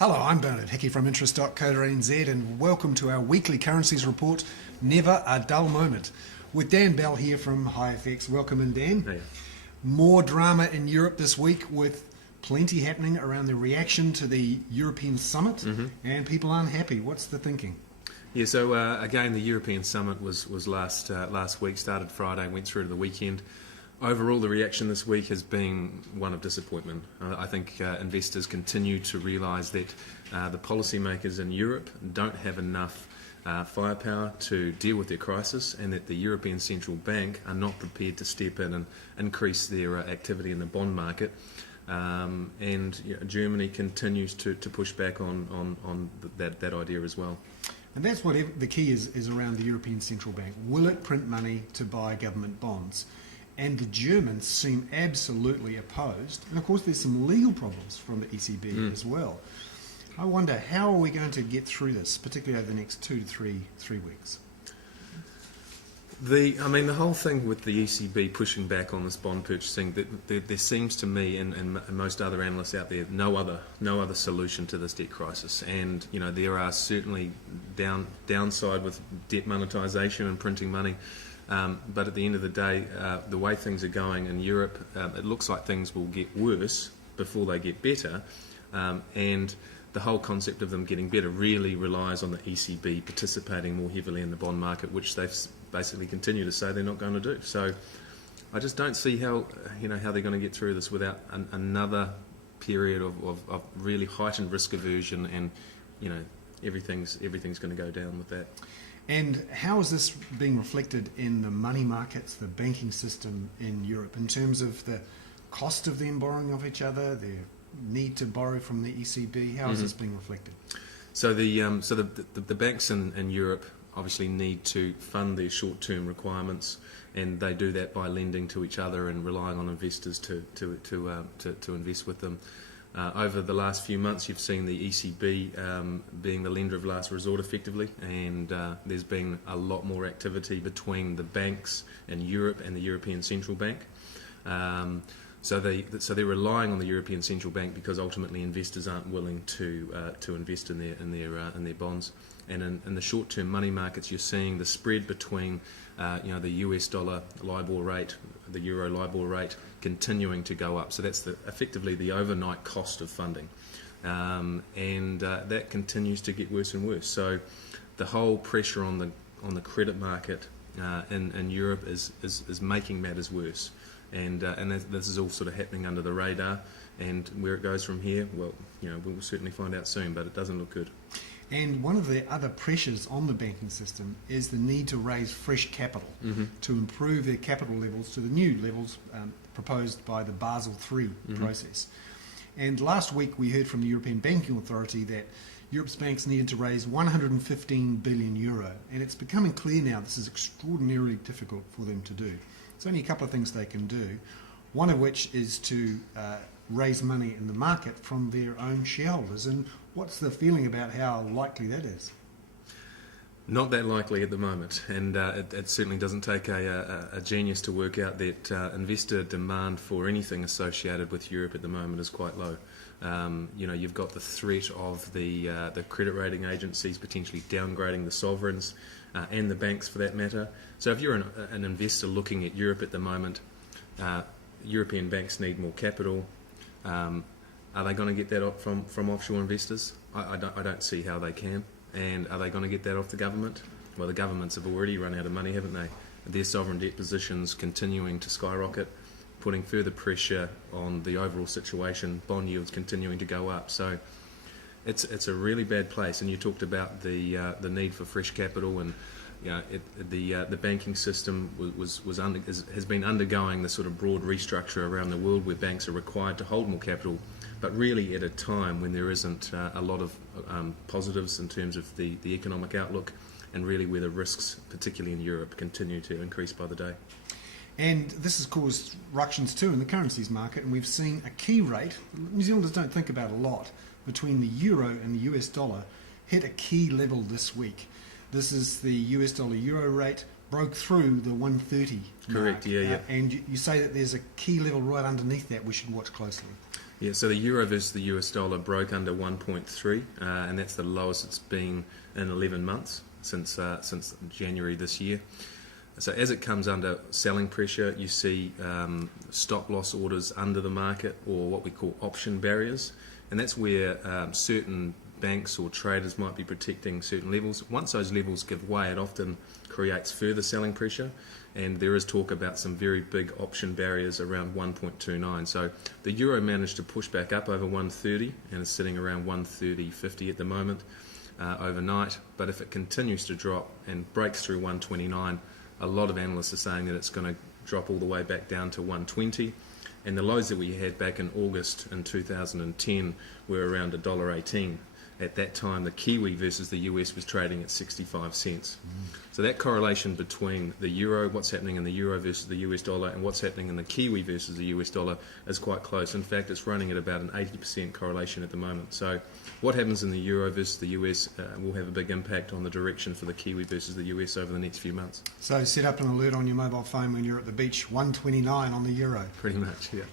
Hello, I'm Bernard Hickey from interest.co.nz and welcome to our weekly currencies report, Never a Dull Moment. With Dan Bell here from HiFX. Welcome in, Dan. Hey. More drama in Europe this week with plenty happening around the reaction to the European summit and people aren't happy. What's the thinking? Yeah, so again, the European summit was last week, started Friday, went through to the weekend. Overall, the reaction this week has been one of disappointment. I think investors continue to realise that the policymakers in Europe don't have enough firepower to deal with their crisis, and that the European Central Bank are not prepared to step in and increase their activity in the bond market. Germany continues to push back on that idea as well. And that's what the key is around the European Central Bank. Will it print money to buy government bonds? And the Germans seem absolutely opposed. And of course there's some legal problems from the ECB as well. I wonder, how are we going to get through this, particularly over the next 2 to 3 weeks? The whole thing with the ECB pushing back on this bond purchasing, there seems to me and most other analysts out there no other solution to this debt crisis. And there are certainly downside with debt monetisation and printing money. But at the end of the day, the way things are going in Europe, it looks like things will get worse before they get better. And the whole concept of them getting better really relies on the ECB participating more heavily in the bond market, which they've basically continued to say they're not going to do. So I just don't see how they're going to get through this without another period of really heightened risk aversion, and everything's going to go down with that. And how is this being reflected in the money markets, the banking system in Europe, in terms of the cost of them borrowing off each other, their need to borrow from the ECB? How is this being reflected? So the banks in Europe obviously need to fund their short-term requirements, and they do that by lending to each other and relying on investors to invest with them. Over the last few months, you've seen the ECB being the lender of last resort, effectively, and there's been a lot more activity between the banks in Europe and the European Central Bank. So they're relying on the European Central Bank because ultimately investors aren't willing to invest in their bonds. And in the short-term money markets, you're seeing the spread between the US dollar LIBOR rate, the Euro LIBOR rate, continuing to go up. So that's effectively the overnight cost of funding, and that continues to get worse and worse. So the whole pressure on the credit market in Europe is making matters worse, and this is all sort of happening under the radar. And where it goes from here, well, we'll certainly find out soon, but it doesn't look good. And one of the other pressures on the banking system is the need to raise fresh capital to improve their capital levels to the new levels proposed by the Basel III process. And last week we heard from the European Banking Authority that Europe's banks needed to raise 115 billion euro, and it's becoming clear now this is extraordinarily difficult for them to do. There's only a couple of things they can do, one of which is to raise money in the market from their own shareholders. And what's the feeling about how likely that is? Not that likely at the moment, and it certainly doesn't take a genius to work out that investor demand for anything associated with Europe at the moment is quite low. You've got the threat of the credit rating agencies potentially downgrading the sovereigns and the banks for that matter. So if you're an investor looking at Europe at the moment, European banks need more capital. Are they going to get that up from offshore investors? I don't see how they can. And are they going to get that off the government? Well, the governments have already run out of money, haven't they? Their sovereign debt positions continuing to skyrocket, putting further pressure on the overall situation, bond yields continuing to go up. So it's a really bad place. And you talked about the need for fresh capital, and the banking system has been undergoing the sort of broad restructure around the world where banks are required to hold more capital, but really at a time when there isn't a lot of positives in terms of the economic outlook, and really where the risks, particularly in Europe, continue to increase by the day. And this has caused ructions too in the currencies market, and we've seen a key rate, New Zealanders don't think about a lot, between the euro and the US dollar hit a key level this week. This is the US dollar euro rate, broke through the 130 mark. Correct, yeah. And you say that there's a key level right underneath that we should watch closely. Yeah, so the euro versus the US dollar broke under 1.3, and that's the lowest it's been in 11 months since January this year. So as it comes under selling pressure, you see stop loss orders under the market, or what we call option barriers, and that's where certain banks or traders might be protecting certain levels. Once those levels give way, it often creates further selling pressure, and there is talk about some very big option barriers around 1.29. So the euro managed to push back up over 130 and is sitting around 130.50 at the moment overnight. But if it continues to drop and breaks through 129, a lot of analysts are saying that it's going to drop all the way back down to 120. And the lows that we had back in August in 2010 were around $1.18. At that time, the Kiwi versus the US was trading at 65 cents. So that correlation between the euro, what's happening in the euro versus the US dollar, and what's happening in the Kiwi versus the US dollar is quite close. In fact, it's running at about an 80% correlation at the moment. So what happens in the euro versus the US will have a big impact on the direction for the Kiwi versus the US over the next few months. So set up an alert on your mobile phone when you're at the beach, 129 on the euro. Pretty much, yeah.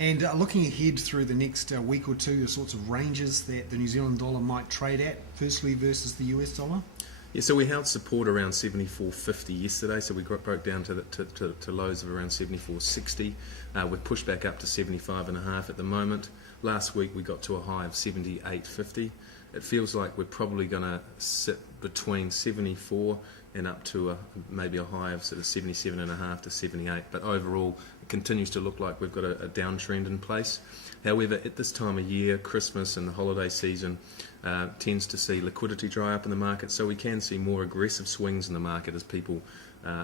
And looking ahead through the next week or two, the sorts of ranges that the New Zealand dollar might trade at, firstly versus the US dollar? Yeah, so we held support around 74.50 yesterday, so we broke down to lows of around 74.60. We've pushed back up to 75.5 at the moment. Last week we got to a high of 78.50. It feels like we're probably going to sit between 74 and up to maybe a high of sort of 77.5 to 78. But overall, it continues to look like we've got a downtrend in place. However, at this time of year, Christmas and the holiday season tends to see liquidity dry up in the market, so we can see more aggressive swings in the market as people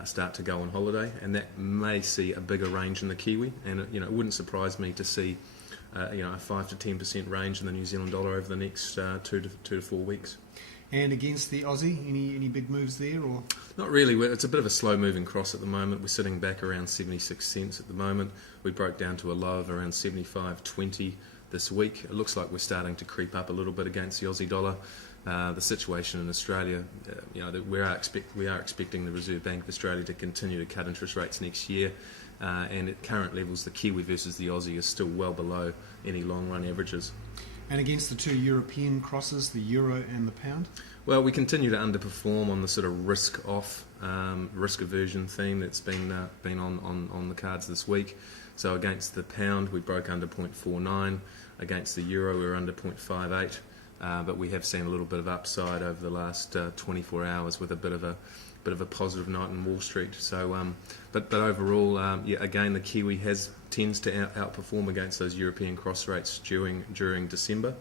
start to go on holiday, and that may see a bigger range in the Kiwi. And it wouldn't surprise me to see a 5 to 10% range in the New Zealand dollar over the next 2 to 4 weeks. And against the Aussie, any big moves there? Or not really. It's a bit of a slow-moving cross at the moment. We're sitting back around 76 cents at the moment. We broke down to a low of around 75.20 this week. It looks like we're starting to creep up a little bit against the Aussie dollar. The situation in Australia, we are expecting the Reserve Bank of Australia to continue to cut interest rates next year. And at current levels, the Kiwi versus the Aussie is still well below any long-run averages. And against the two European crosses, the euro and the pound? Well, we continue to underperform on the sort of risk-off, risk-aversion theme that's been on the cards this week. So against the pound, we broke under 0.49. Against the euro, we were under 0.58. But we have seen a little bit of upside over the last 24 hours with a bit of a positive night on Wall Street. So, but overall, again, the Kiwi tends to outperform against those European cross rates during December,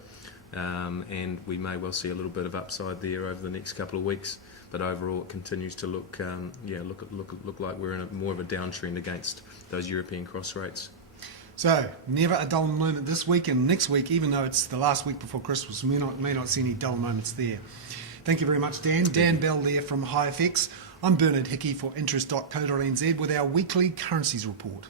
and we may well see a little bit of upside there over the next couple of weeks. But overall, it continues to look like we're in more of a downtrend against those European cross rates. So, never a dull moment this week, and next week, even though it's the last week before Christmas, we may not see any dull moments there. Thank you very much, Dan. Dan Bell there from HiFX. I'm Bernard Hickey for interest.co.nz with our weekly currencies report.